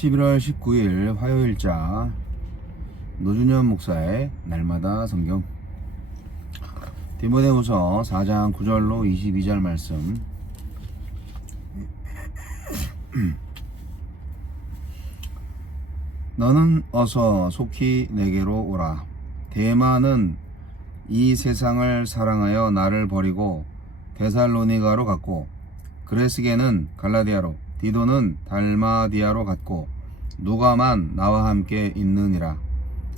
11월 19일 화요일자 노준현 목사의 날마다 성경 디모데후서 4장 9절로 22절 말씀. 너는 어서 속히 내게로 오라. 데마는 이 세상을 사랑하여 나를 버리고 데살로니가로 갔고, 그레스게는 갈라디아로, 디도는 달마디아로 갔고, 누가만 나와 함께 있느니라.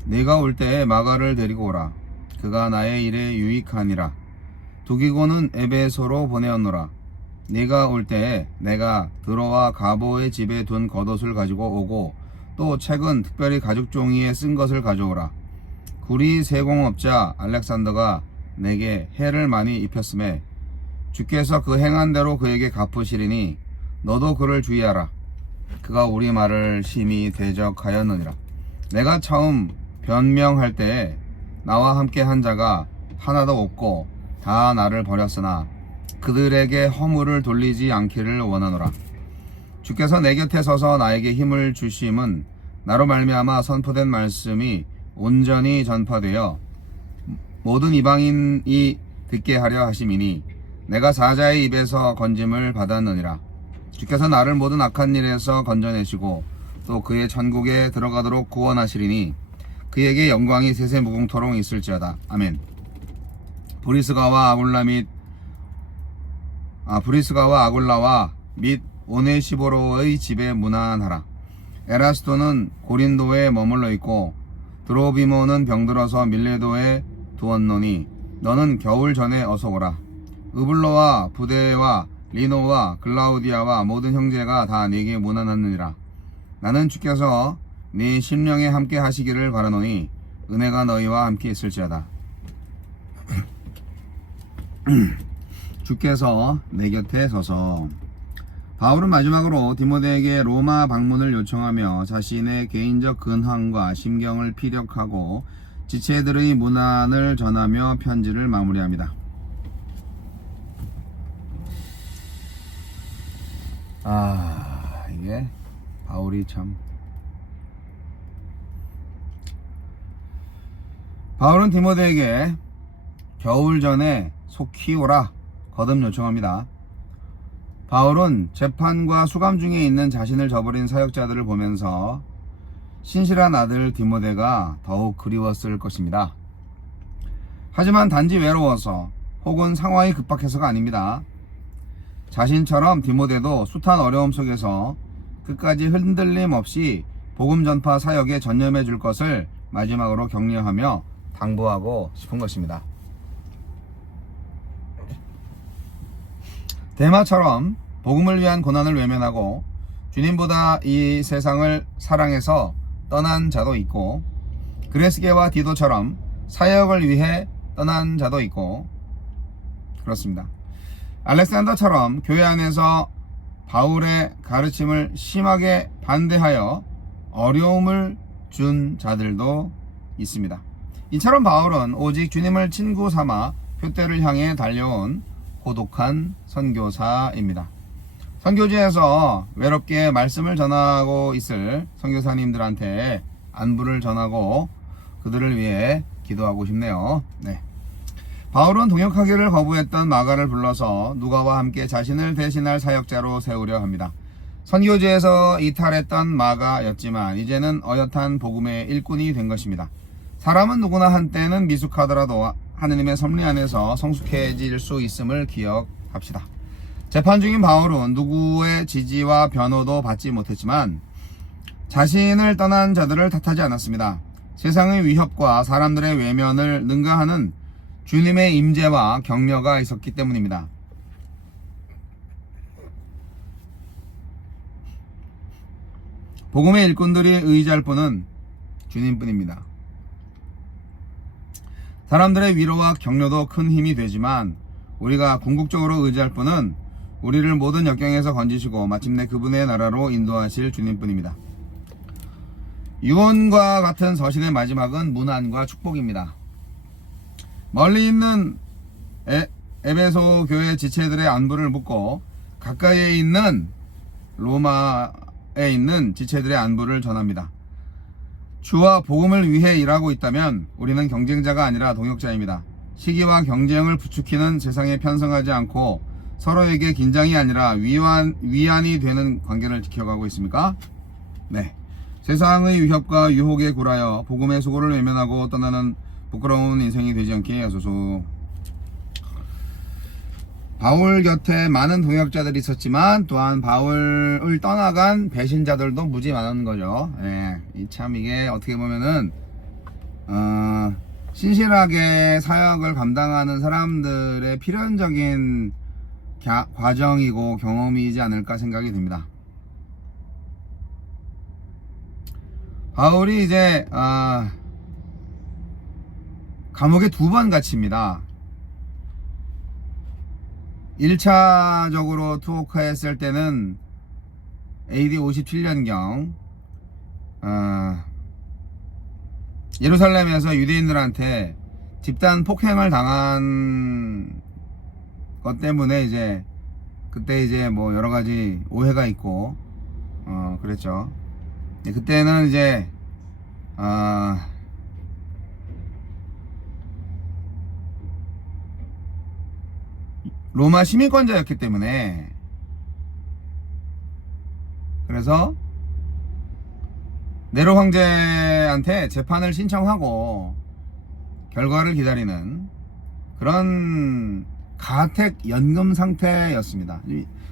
내가 올 때에 마가를 데리고 오라. 그가 나의 일에 유익하니라. 두기고는 에베소로 보내었노라. 네가 올 때에 내가 드로와 가보의 집에 둔 겉옷을 가지고 오고, 또 책은 특별히 가죽 종이에 쓴 것을 가져오라. 구리 세공업자 알렉산더가 내게 해를 많이 입혔음에 주께서 그 행한 대로 그에게 갚으시리니 너도 그를 주의하라. 그가 우리 말을 심히 대적하였느니라. 내가 처음 변명할 때에 나와 함께 한 자가 하나도 없고 다 나를 버렸으나 그들에게 허물을 돌리지 않기를 원하노라. 주께서 내 곁에 서서 나에게 힘을 주심은 나로 말미암아 선포된 말씀이 온전히 전파되어 모든 이방인이 듣게 하려 하심이니 내가 사자의 입에서 건짐을 받았느니라. 주께서 나를 모든 악한 일에서 건져내시고 또 그의 천국에 들어가도록 구원하시리니 그에게 영광이 세세 무궁토록 있을지어다. 아멘. 브리스가와 아굴라와 및 오네시보로의 집에 문안하라. 에라스도는 고린도에 머물러 있고 드로비모는 병들어서 밀레도에 두었노니 너는 겨울 전에 어서 오라. 으블로와 부데와 리노와 글라우디아와 모든 형제가 다 네게 문안하느니라. 나는 주께서 네 심령에 함께 하시기를 바라노니 은혜가 너희와 함께 있을지어다. 주께서 내 곁에 서서. 바울은 마지막으로 디모데에게 로마 방문을 요청하며 자신의 개인적 근황과 심경을 피력하고 지체들의 문안을 전하며 편지를 마무리합니다. 이게 바울이 참. 바울은 디모데에게 겨울 전에 속히 오라 거듭 요청합니다. 바울은 재판과 수감 중에 있는 자신을 저버린 사역자들을 보면서 신실한 아들 디모데가 더욱 그리웠을 것입니다. 하지만 단지 외로워서 혹은 상황이 급박해서가 아닙니다. 자신처럼 디모데도 숱한 어려움 속에서 끝까지 흔들림 없이 복음 전파 사역에 전념해 줄 것을 마지막으로 격려하며 당부하고 싶은 것입니다. 데마처럼 복음을 위한 고난을 외면하고 주님보다 이 세상을 사랑해서 떠난 자도 있고, 그레스게와 디도처럼 사역을 위해 떠난 자도 있고 그렇습니다. 알렉산더처럼 교회 안에서 바울의 가르침을 심하게 반대하여 어려움을 준 자들도 있습니다. 이처럼 바울은 오직 주님을 친구 삼아 표대를 향해 달려온 고독한 선교사입니다. 선교지에서 외롭게 말씀을 전하고 있을 선교사님들한테 안부를 전하고 그들을 위해 기도하고 싶네요. 바울은 동역하기를 거부했던 마가를 불러서 누가와 함께 자신을 대신할 사역자로 세우려 합니다. 선교지에서 이탈했던 마가였지만 이제는 어엿한 복음의 일꾼이 된 것입니다. 사람은 누구나 한때는 미숙하더라도 하느님의 섭리 안에서 성숙해질 수 있음을 기억합시다. 재판 중인 바울은 누구의 지지와 변호도 받지 못했지만 자신을 떠난 자들을 탓하지 않았습니다. 세상의 위협과 사람들의 외면을 능가하는 주님의 임재와 격려가 있었기 때문입니다. 복음의 일꾼들이 의지할 분은 주님뿐입니다. 사람들의 위로와 격려도 큰 힘이 되지만 우리가 궁극적으로 의지할 분은 우리를 모든 역경에서 건지시고 마침내 그분의 나라로 인도하실 주님뿐입니다. 유언과 같은 서신의 마지막은 문안과 축복입니다. 멀리 있는 에베소 교회 지체들의 안부를 묻고 가까이에 있는 로마 있는 지체들의 안부를 전합니다. 주와 복음을 위해 일하고 있다면 우리는 경쟁자가 아니라 동역자입니다. 시기와 경쟁을 부추기는 세상에 편성하지 않고 서로에게 긴장이 아니라 위안이 되는 관계를 지켜가고 있습니까? 네. 세상의 위협과 유혹에 굴하여 복음의 수고를 외면하고 떠나는 부끄러운 인생이 되지 않게 하소서. 바울 곁에 많은 동역자들이 있었지만 또한 바울을 떠나간 배신자들도 무지 많은 거죠. 예, 참 이게 어떻게 보면은 신실하게 사역을 감당하는 사람들의 필연적인 과정이고 경험이지 않을까 생각이 듭니다. 바울이 이제 감옥에 2번 갇힙니다. 1차적으로 투옥했을 때는 AD 57년경 예루살렘에서 유대인들한테 집단 폭행을 당한 것 때문에 이제 그때 이제 뭐 여러 가지 오해가 있고 그랬죠. 그때는 이제 로마 시민권자였기 때문에 그래서 네로 황제한테 재판을 신청하고 결과를 기다리는 그런 가택 연금 상태였습니다.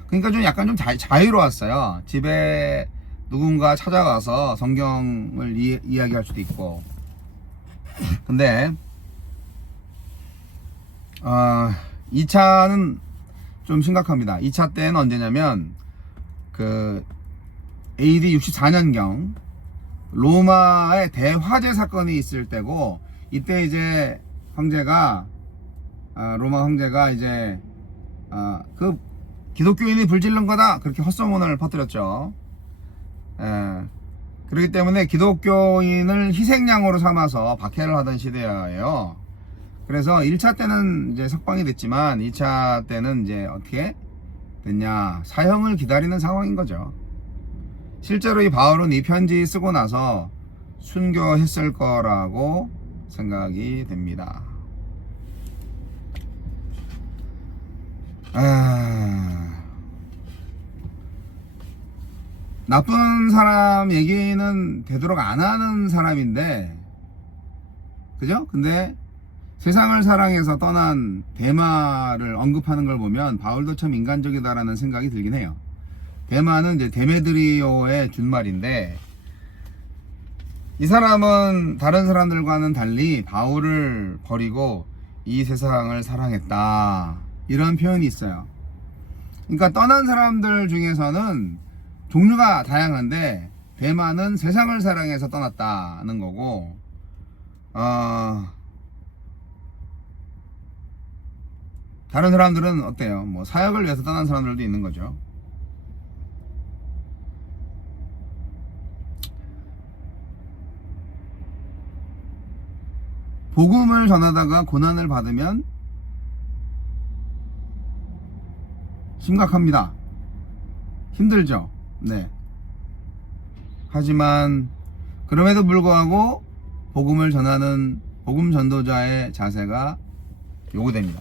그러니까 좀 약간 좀 자유로웠어요. 집에 누군가 찾아가서 성경을 이야기할 수도 있고. 근데 2차는 좀 심각합니다. 2차 때는 언제냐면 그 AD 64년경 로마의 대화재 사건이 있을 때고, 이때 이제 황제가 로마 황제가 이제 그 기독교인이 불질른 거다 그렇게 헛소문을 퍼뜨렸죠. 그렇기 때문에 기독교인을 희생양으로 삼아서 박해를 하던 시대예요. 그래서 1차 때는 이제 석방이 됐지만 2차 때는 이제 어떻게 됐냐, 사형을 기다리는 상황인 거죠. 실제로 이 바울은 이 편지 쓰고 나서 순교했을 거라고 생각이 됩니다. 나쁜 사람 얘기는 되도록 안 하는 사람인데, 그죠? 근데 세상을 사랑해서 떠난 데마를 언급하는 걸 보면 바울도 참 인간적이다라는 생각이 들긴 해요. 데마는 이제 데메드리오의 준말인데, 이 사람은 다른 사람들과는 달리 바울을 버리고 이 세상을 사랑했다, 이런 표현이 있어요. 그러니까 떠난 사람들 중에서는 종류가 다양한데 데마는 세상을 사랑해서 떠났다는 거고, 다른 사람들은 어때요? 뭐 사역을 위해서 떠난 사람들도 있는 거죠. 복음을 전하다가 고난을 받으면 심각합니다. 힘들죠. 네. 하지만 그럼에도 불구하고 복음을 전하는 복음 전도자의 자세가 요구됩니다.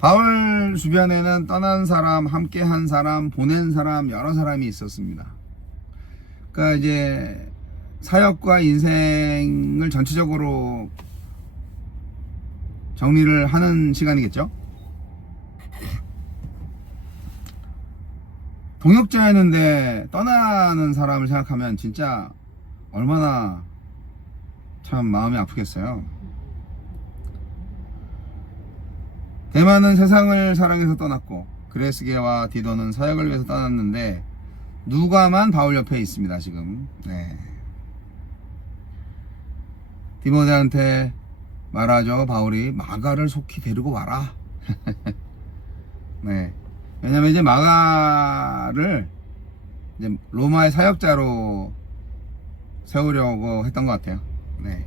바울 주변에는 떠난 사람, 함께한 사람, 보낸 사람, 여러 사람이 있었습니다. 그러니까 이제 사역과 인생을 전체적으로 정리를 하는 시간이겠죠. 동역자였는데 떠나는 사람을 생각하면 진짜 얼마나 참 마음이 아프겠어요. 데마는 세상을 사랑해서 떠났고 그레스게와 디도는 사역을 위해서 떠났는데 누가만 바울 옆에 있습니다 지금. 네. 디모데한테 말하죠. 바울이 마가를 속히 데리고 와라. 네. 왜냐면 이제 마가를 이제 로마의 사역자로 세우려고 했던 것 같아요. 네.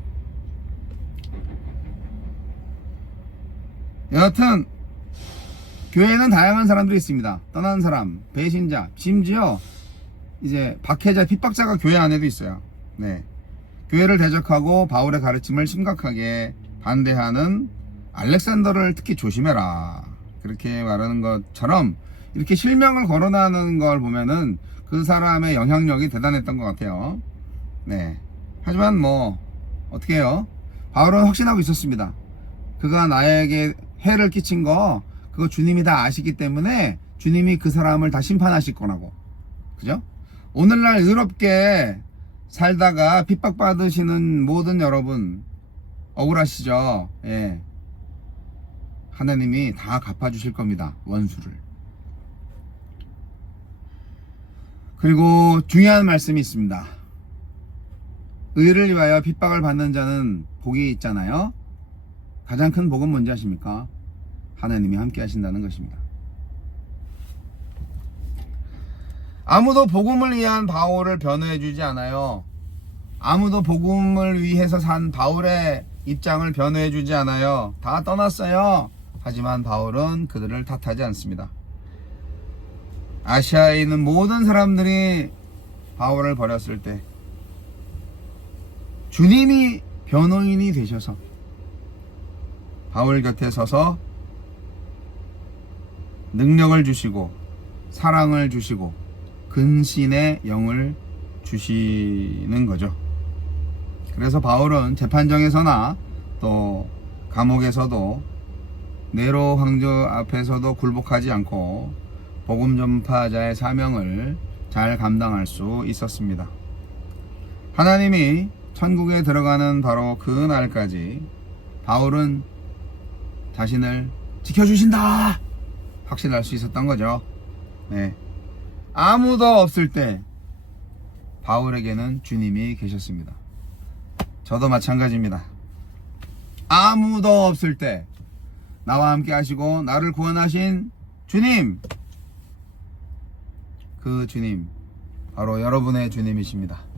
여하튼 교회에는 다양한 사람들이 있습니다. 떠난 사람, 배신자, 심지어 이제 박해자, 핍박자가 교회 안에도 있어요. 네. 교회를 대적하고 바울의 가르침을 심각하게 반대하는 알렉산더를 특히 조심해라. 그렇게 말하는 것처럼 이렇게 실명을 거론하는 걸 보면은 그 사람의 영향력이 대단했던 것 같아요. 네. 하지만 뭐 어떻게 해요? 바울은 확신하고 있었습니다. 그가 나에게 해를 끼친 거 그거 주님이 다 아시기 때문에 주님이 그 사람을 다 심판하실 거라고. 그죠? 오늘날 의롭게 살다가 핍박받으시는 모든 여러분 억울하시죠? 예. 하나님이 다 갚아주실 겁니다. 원수를. 그리고 중요한 말씀이 있습니다. 의를 위하여 핍박을 받는 자는 복이 있잖아요. 가장 큰 복은 뭔지 아십니까? 하나님이 함께 하신다는 것입니다. 아무도 복음을 위한 바울을 변호해 주지 않아요. 아무도 복음을 위해서 산 바울의 입장을 변호해 주지 않아요. 다 떠났어요. 하지만 바울은 그들을 탓하지 않습니다. 아시아에 있는 모든 사람들이 바울을 버렸을 때 주님이 변호인이 되셔서 바울 곁에 서서 능력을 주시고 사랑을 주시고 근신의 영을 주시는 거죠. 그래서 바울은 재판정에서나 또 감옥에서도 네로 황제 앞에서도 굴복하지 않고 복음 전파자의 사명을 잘 감당할 수 있었습니다. 하나님이 천국에 들어가는 바로 그 날까지 바울은 자신을 지켜주신다 확신할 수 있었던 거죠. 네. 아무도 없을 때 바울에게는 주님이 계셨습니다. 저도 마찬가지입니다. 아무도 없을 때 나와 함께 하시고 나를 구원하신 주님, 그 주님 바로 여러분의 주님이십니다.